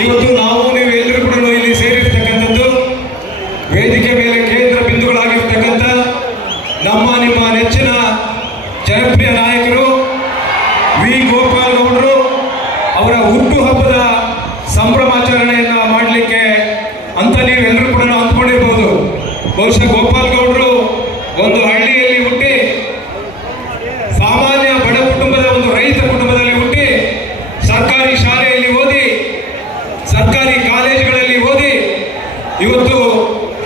ಇವತ್ತು ನಾವು ನೀವೆಲ್ಲರೂ ಕೂಡ ಇಲ್ಲಿ ಸೇರಿರ್ತಕ್ಕಂಥದ್ದು ವೇದಿಕೆ ಮೇಲೆ ಕೇಂದ್ರ ಬಿಂದುಗಳಾಗಿರ್ತಕ್ಕಂಥ ನಿಮ್ಮ ನೆಚ್ಚಿನ ಜನಪ್ರಿಯ ನಾಯಕರು ವಿ ಗೋಪಾಲ್ ಗೌಡರು ಅವರ ಹುಟ್ಟುಹಬ್ಬದ ಸಂಭ್ರಮಾಚರಣೆಯನ್ನ ಮಾಡಲಿಕ್ಕೆ ಅಂತ ನೀವೆಲ್ಲರೂ ಕೂಡ ಅಂದ್ಕೊಂಡಿರ್ಬೋದು. ಬಹುಶಃ ಗೋಪಾಲ್ ಗೌಡರು ಒಂದು ಹಳ್ಳಿಯಲ್ಲಿ ಹುಟ್ಟಿ ಸಾಮಾನ್ಯ ಬಡ ಕುಟುಂಬದ ಒಂದು ರೈತ ಕುಟುಂಬದಲ್ಲಿ ಹುಟ್ಟಿ ಸರ್ಕಾರಿ ಶಾಲೆಯಲ್ಲಿ ಓದಿ ಸರ್ಕಾರಿ ಕಾಲೇಜುಗಳಲ್ಲಿ ಓದಿ ಇವತ್ತು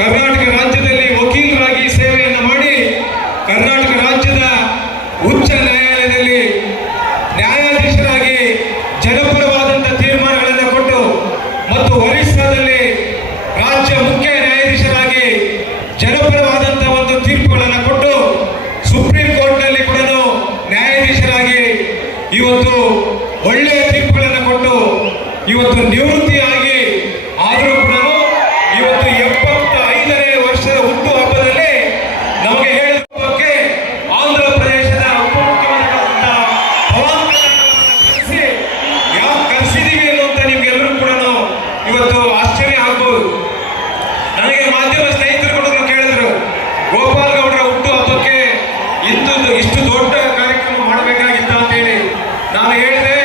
ಕರ್ನಾಟಕ ರಾಜ್ಯದಲ್ಲಿ ವಕೀಲರಾಗಿ ಸೇವೆಯನ್ನು ಮಾಡಿ ಕರ್ನಾಟಕ ರಾಜ್ಯದ ಉಚ್ಚ ನ್ಯಾಯಾಲಯದಲ್ಲಿ ನ್ಯಾಯಾಧೀಶರಾಗಿ ಜನಪರವಾದಂಥ ತೀರ್ಮಾನಗಳನ್ನು ಕೊಟ್ಟು ಮತ್ತು ಒರಿಸ್ಸಾದಲ್ಲಿ ರಾಜ್ಯ ಮುಖ್ಯ ನ್ಯಾಯಾಧೀಶರಾಗಿ ಜನಪರವಾದಂಥ ಒಂದು ತೀರ್ಪುಗಳನ್ನು ಕೊಟ್ಟು ಸುಪ್ರೀಂ ಕೋರ್ಟ್ನಲ್ಲಿ ಕೂಡ ನ್ಯಾಯಾಧೀಶರಾಗಿ ಇವತ್ತು ಒಳ್ಳೆಯ ತೀರ್ಪುಗಳನ್ನು ಕೊಟ್ಟು ಇವತ್ತು ನಿವೃತ್ತಿಯಾಗಿ ಆದರೂ ಕೂಡ ಇವತ್ತು 75ನೇ ವರ್ಷದ ಹುಟ್ಟುಹಬ್ಬದಲ್ಲಿ ನಮಗೆ ಹೇಳೋದಕ್ಕೆ ಆಂಧ್ರ ಪ್ರದೇಶದ ಉಪಮುಖ್ಯಮಂತ್ರಿಗಳಾದಂಥ ಪವನ್ ಕಲ್ಯಾಣ್ ಯಾಕೆ ಕರೆಸಿದೀವಿ ಅನ್ನುವಂತ ನಿಮ್ಗೆಲ್ಲರೂ ಕೂಡ ಇವತ್ತು ಆಶ್ಚರ್ಯ ಆಗ್ಬೋದು. ನನಗೆ ಮಾಧ್ಯಮ ಸ್ನೇಹಿತರು ಕೂಡ ಕೇಳಿದ್ರು, ಗೋಪಾಲ್ ಗೌಡರ ಹುಟ್ಟುಹಬ್ಬಕ್ಕೆ ಇಷ್ಟು ದೊಡ್ಡ ಕಾರ್ಯಕ್ರಮ ಮಾಡಬೇಕಾಗಿತ್ತ ಅಂತ ಹೇಳಿ. ನಾನು ಹೇಳಿದೆ,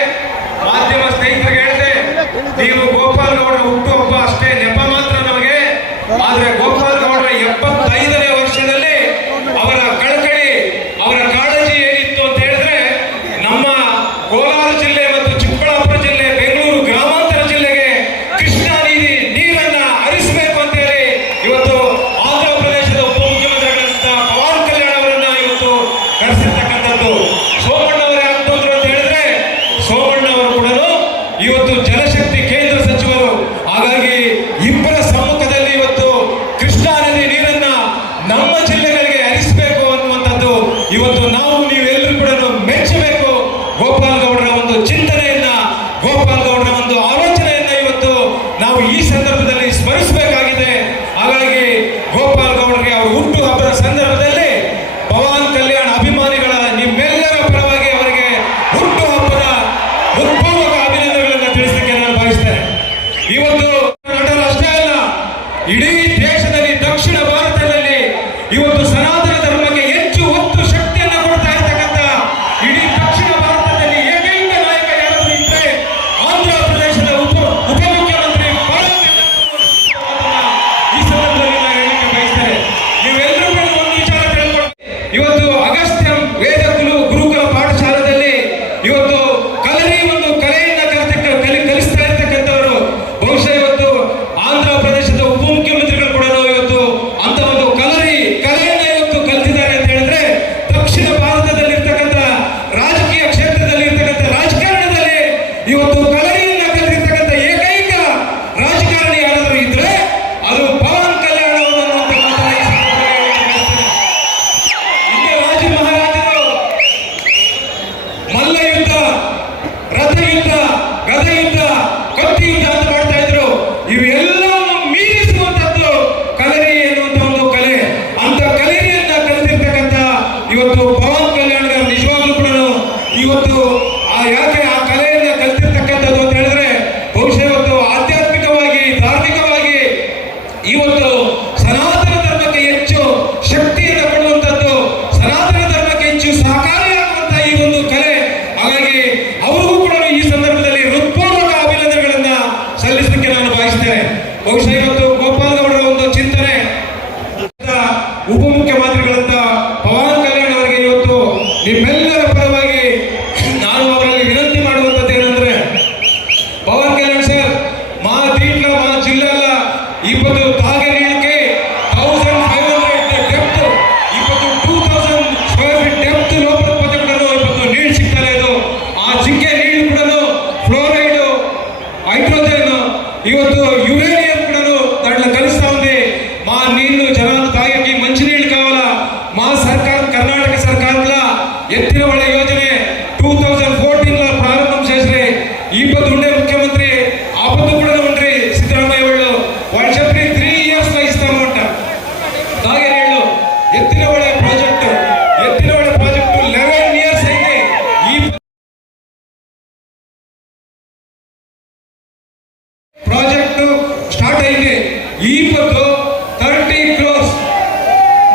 ಮಾಧ್ಯಮ ಸ್ನೇಹಿತರಿಗೆ ಹೇಳಿದೆ, ನೀವು ಗೋಪಾಲ್ ಗೌಡರ ಹುಟ್ಟುಹಬ್ಬ ಅಷ್ಟೇ ನೆಪ ಮಾತ್ರ ನಮಗೆ, ಆದ್ರೆ ಗೋಪಾಲ್ ಗೌಡರ 75ನೇ ವರ್ಷದಲ್ಲಿ ಅವರ ಕಳಕಳಿ ಅವರ ಕಾಳಜಿ ಏನಿತ್ತು ಅಂತ ಹೇಳಿದ್ರೆ ನಮ್ಮ ಕೋಲಾರ ಜಿಲ್ಲೆ ಮತ್ತು ಚಿಕ್ಕಬಳ್ಳಾಪುರ ಜಿಲ್ಲೆ ಬೆಂಗಳೂರು ಗ್ರಾಮಾಂತರ ಜಿಲ್ಲೆಗೆ ಕೃಷ್ಣಾ ನೀರನ್ನ ಹರಿಸಬೇಕು ಅಂತ ಹೇಳಿ ಇವತ್ತು ಆಂಧ್ರ ಪ್ರದೇಶದ ಉಪಮುಖ್ಯಮಂತ್ರಿಗಳಂತ ಪವನ್ ಕಲ್ಯಾಣ್ ಅವರನ್ನ ಇವತ್ತು ಕರೆಸಿರ್ತಕ್ಕಂಥದ್ದು. ಸೋಮಣ್ಣ ಅವರೇ ಆಗ್ತಂದ್ರು ಅಂತ ಹೇಳಿದ್ರೆ ಸೋಮಣ್ಣ ಅವರು ಕೂಡ ಇವತ್ತು ಜಲಶಕ್ತಿ ಕೇಂದ್ರ ಸಚಿವರು. ಹಾಗಾಗಿ ಇಬ್ಬರ ಸಮ್ಮುಖದಲ್ಲಿ ಇವತ್ತು ಕೃಷ್ಣಾ ನದಿ ನೀರನ್ನ ನಮ್ಮ ಜಿಲ್ಲೆಗಳಿಗೆ ಹರಿಸಬೇಕು ಅನ್ನುವಂಥದ್ದು ಇವತ್ತು ನೀವೆಲ್ಲರೂ ಕೂಡ ಮೆಚ್ಚಬೇಕು. ಗೋಪಾಲ್ ಗೌಡರ ಒಂದು ಚಿಂತನೆಯನ್ನ, ಗೋಪಾಲ್ ಗೌಡರ ಒಂದು ಆಲೋಚನೆಯನ್ನ ಇವತ್ತು ನಾವು ಈ ಸಂದರ್ಭದಲ್ಲಿ ಸ್ಮರಿಸಬೇಕಾಗಿದೆ. ಹಾಗಾಗಿ ಗೋಪಾಲ್ ಗೌಡರಿಗೆ ಅವರು ಹುಟ್ಟುಹಬ್ಬದ ಸಂದರ್ಭದಲ್ಲಿ ಪವನ್ ಕಲ್ಯಾಣ್ ಅಭಿಮಾನಿಗಳ ನಿಮ್ಮೆಲ್ಲರ ಪರವಾಗಿ ಅವರಿಗೆ ಹುಟ್ಟುಹಬ್ಬದ ಹೃತ್ಪೂರ್ವಕ ಅಭಿನಂದನೆಗಳನ್ನು ತಿಳಿಸಲಿಕ್ಕೆ ನಾನು ಬಯಸ್ತೇನೆ. ಇವತ್ತು ನಟರು ಅಷ್ಟೇ ಅಲ್ಲ, ಇಡೀ ದೇಶದಲ್ಲಿ ದಕ್ಷಿಣ ಭಾರತದಲ್ಲಿ ಇವತ್ತು ಸನಾತನ ಧರ್ಮಕ್ಕೆ ಹೆಚ್ಚು ಒತ್ತು ಶಕ್ತಿಯನ್ನು ಕೊಡ್ತಾ ಇರ್ತಕ್ಕಂಥ ಇಡೀ ದಕ್ಷಿಣ ಭಾರತದಲ್ಲಿ ಏಕೈಕ ನಾಯಕ ಯಾರು ಇದ್ರೆ ಆಂಧ್ರ ಪ್ರದೇಶದ ಉಪಮುಖ್ಯಮಂತ್ರಿ ಈ ಸಂದರ್ಭದಲ್ಲಿ ನಾನು ಹೇಳಲಿಕ್ಕೆ ಬಯಸ್ತೇನೆ. ನೀವೆಲ್ಲರೂ ಕೂಡ ಒಂದು ವಿಚಾರ ತಿಳ್ಕೊಂಡು, ಇವತ್ತು ಅಗಸ್ತ್ಯಂ ವೇದ ಗುರುಕುಲ ಪಾಠಶಾಲೆಯಲ್ಲಿ ಇವತ್ತು ಕಲರಿ ಒಂದು ಕಲೆಯನ್ನ ಕಲಿಸ್ತಾ ಇರ್ತಕ್ಕಂಥವರು. ಬಹುಶಃ ಇವತ್ತು ಆಂಧ್ರ ಪ್ರದೇಶದ ಉಪಮುಖ್ಯಮಂತ್ರಿಗಳು ಕೂಡ ಇವತ್ತು ಅಂತ ಒಂದು ಕಲೆಯನ್ನ ಇವತ್ತು ಕಲಿತಿದ್ದಾರೆ ಅಂತ ಹೇಳಿದ್ರೆ ದಕ್ಷಿಣ ಭಾರತದಲ್ಲಿ ಇರ್ತಕ್ಕಂಥ ರಾಜಕೀಯ ಕ್ಷೇತ್ರದಲ್ಲಿ ಇರ್ತಕ್ಕಂಥ ರಾಜಕಾರಣದಲ್ಲಿ ಇವತ್ತು ಕಲರಿಯನ್ನ ಕಲಿತಿರ್ತಕ್ಕಂಥ ಏಕೈಕ ರಾಜಕಾರಣಿ ಯಾರಾದರೂ ಇದ್ರೆ ಅದು ಪವನ್ ಕಲ್ಯಾಣ್ ಅವರು ಅನ್ನುವಂಥ ಹಿಂದೆ ರಾಜ ಮಹಾರಾಜರು ಮಲ್ಲ ಯುದ್ಧ, ರಥ ಯುದ್ಧ, ಗದ ಯುದ್ಧ, ಕತ್ತಿ ಯುದ್ಧ ಅಂತ ಮಾಡ್ತಾ ಇದ್ರು. ಇವೆಲ್ಲವನ್ನು ಮೀರಿಸುವಂತದ್ದು ಕಲರಿ ಎನ್ನುವಂತ ಒಂದು ಕಲೆ. ಅಂತ ಕಲೆಯನ್ನ ಕಲಿತಿರ್ತಕ್ಕಂಥ ಇವತ್ತು ಪವನ್ ಕಲ್ಯಾಣ್ garu ನಿಜವಾಗ್ಲೂ ಕೂಡ ಇವತ್ತು ಯಾಕೆ ಆ ಕಲೆಯನ್ನ ಕಲಿತಿರ್ತಕ್ಕಂಥದ್ದು ಅಂತ ಹೇಳಿದ್ರೆ ಬಹುಶಃ ಇವತ್ತು ಆಧ್ಯಾತ್ಮಿಕವಾಗಿ ಧಾರ್ಮಿಕವಾಗಿ ಇವತ್ತು ಸನಾತನ ಧರ್ಮಕ್ಕೆ ಹೆಚ್ಚು ಶಕ್ತಿಯನ್ನು ಕೊಡುವಂಥದ್ದು, ಸನಾತನ ಧರ್ಮಕ್ಕೆ ಹೆಚ್ಚು ಸಹಕಾರಿಯಾಗುವಂತಹ ಈ ಒಂದು ಕಲೆ. ಹಾಗಾಗಿ ಅವರಿಗೂ ಕೂಡ ಈ ಸಂದರ್ಭದಲ್ಲಿ ಹೃತ್ಪೂರ್ವಕ ಅಭಿನಂದನೆಗಳನ್ನ ಸಲ್ಲಿಸಲಿಕ್ಕೆ ನಾನು ಬಯಸ್ತೇನೆ. ಬಹುಶಃ ಇವತ್ತು ಗೋಪಾಲ್ ಗೌಡರ ಒಂದು ಚಿಂತನೆ ಉಪಮುಖ್ಯಮಂತ್ರಿಗಳಂತ ಪವನ್ ಕಲ್ಯಾಣ್ ಅವರಿಗೆ ಇವತ್ತು ನಿಮ್ಮೆಲ್ಲರ ಪರವಾಗಿ ನಾನು ಅವರಲ್ಲಿ ವಿನಂತಿ ಮಾಡುವಂಥದ್ದು ಏನಂದ್ರೆ, ಪವನ್ ಕಲ್ಯಾಣ್ ಸರ್, ಮಾ ದೀಟ್ಲ ಮಾ ಜಿಲ್ಲೆಲ್ಲ ಇವತ್ತು ತಾಗೆ ನೀಡಲಿಕ್ಕೆ 1500 ಡೆಪ್ತ್, ಇವತ್ತು 2000 ಸ್ಕ್ವೇರ್ ಫೀಟ್ ಡೆಪ್ತ್ ಲೋಪದ ಪದಗಳನ್ನು ಇವತ್ತು ನೀರು ಸಿಗ್ತಲ್ಲ. ಇದು ಆ ಜಿಂಕೆ ನೀರು ಕೂಡ ಫ್ಲೋರೈಡ್, ಹೈಡ್ರೋಜನ್, ಇವತ್ತು ಯುರೇನಿಯಂ ಕೂಡ దాంట్లో కలుస్తా ఉంది. మా నీళ్లు జనాలు తాగేకి మంచి నీళ్లు కావాలా. మా సర్కార్ కర్ణాటక సర్కార్ల ఎత్తిన ಒಳ್ಳೆ ಯೋಜನೆ 2014 ಪ್ರಾರಂಭ చేసి ಈ ಪದ ಉಂಡೆ ಮುಖ್ಯಮಂತ್ರಿ ಆ ಪದ ಕೂಡ ಉಂಡ್ರಿ ಸಿದ್ದರಾಮಯ್ಯ ಅವರು ವರ್ಷಕ್ಕೆ 3 years ಇಸ್ತಾಮ ಅಂತ తాగే నీళ్లు ಎತ್ತಿನ ಒಳ್ಳೆ ಪ್ರಾಜೆಕ್ಟ್ 11 years ಐತೆ. ಈ ಮಾಡ್ತಾ ಇದ್ದೀನಿ. ಈ పొద్దు 30 crores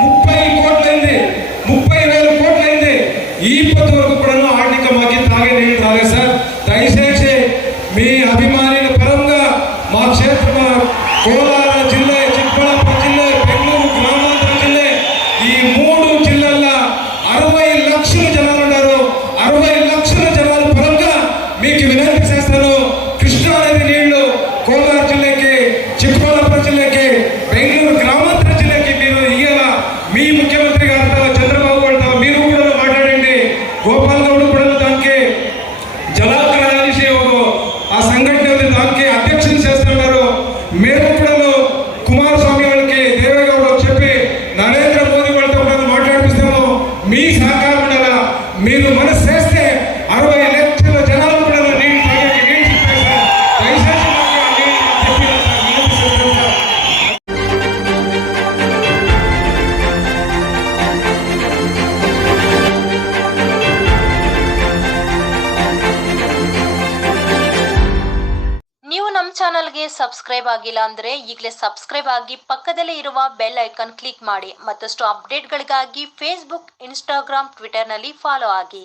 30 కోట్లైంది, 30,000 కోట్లైంది. ఈ పొద్దువరకు కూడా ఆర్థికವಾಗಿ తాగే నీళ్ళు రాలేదు సార్. దయచేసి మీ అభిమానుల పరంగా మా క్షేత్ర కోలార జిల్లా, చిಕ್ಕబಳ್ಳాపుర జిల్లా, బెంగళూరు గ్రామాంతర జిల్లా, ఈ 3 జిల్లాల 60 లక్షల జనాలు ఉన్నారు. 60 లక్షల జనాల పరంగా మీకు వినతి చేస్తాను. కృష్ణా నది నీళ్లు కోలార జిల్లాకి, చిక్కబಳ್ಳాపుర జిల్లాకి, బెంగళూరు గ్రామాంతర జిల్లాకి మీరు ఇయ్యాల. మీ ముఖ్యమంత్రి గారితో చంద్రబాబు గారితో మీరు కూడా మాట్లాడండి. గోపాల్ గౌడ్ కూడా దానికి జలాకరణి ఆ సంఘటన ఉంది, దానికి అధ్యక్షత చేస్తున్నారు. మేము కూడా కుమారస్వామి వాళ్ళకి, దేవేగౌడకి చెప్పి నరేంద్ర మోదీ వాళ్ళతో కూడా మాట్లాడిపిస్తాము. మీ సహకారం ఉండాలా. మీరు మనసు చేస్తే 60 లక్షల జనాలు కూడా నీళ్ళు తాగే నీళ్ళు చెప్పారు సార్. దయచేసి మాకు ఆ నీళ్ళు తెప్పియాలి సార్. వినతి చేస్తాం సార్. ನೀವು ನಮ್ಮ ಚಾನಲ್ಗೆ ಸಬ್ಸ್ಕ್ರೈಬ್ ಆಗಿಲ್ಲ ಅಂದರೆ ಈಗಲೇ ಸಬ್ಸ್ಕ್ರೈಬ್ ಆಗಿ ಪಕ್ಕದಲ್ಲೇ ಇರುವ ಬೆಲ್ ಐಕಾನ್ ಕ್ಲಿಕ್ ಮಾಡಿ. ಮತ್ತಷ್ಟು ಅಪ್ಡೇಟ್ಗಳಿಗಾಗಿ ಫೇಸ್ಬುಕ್, ಇನ್ಸ್ಟಾಗ್ರಾಮ್, ಟ್ವಿಟರ್ನಲ್ಲಿ ಫಾಲೋ ಆಗಿ.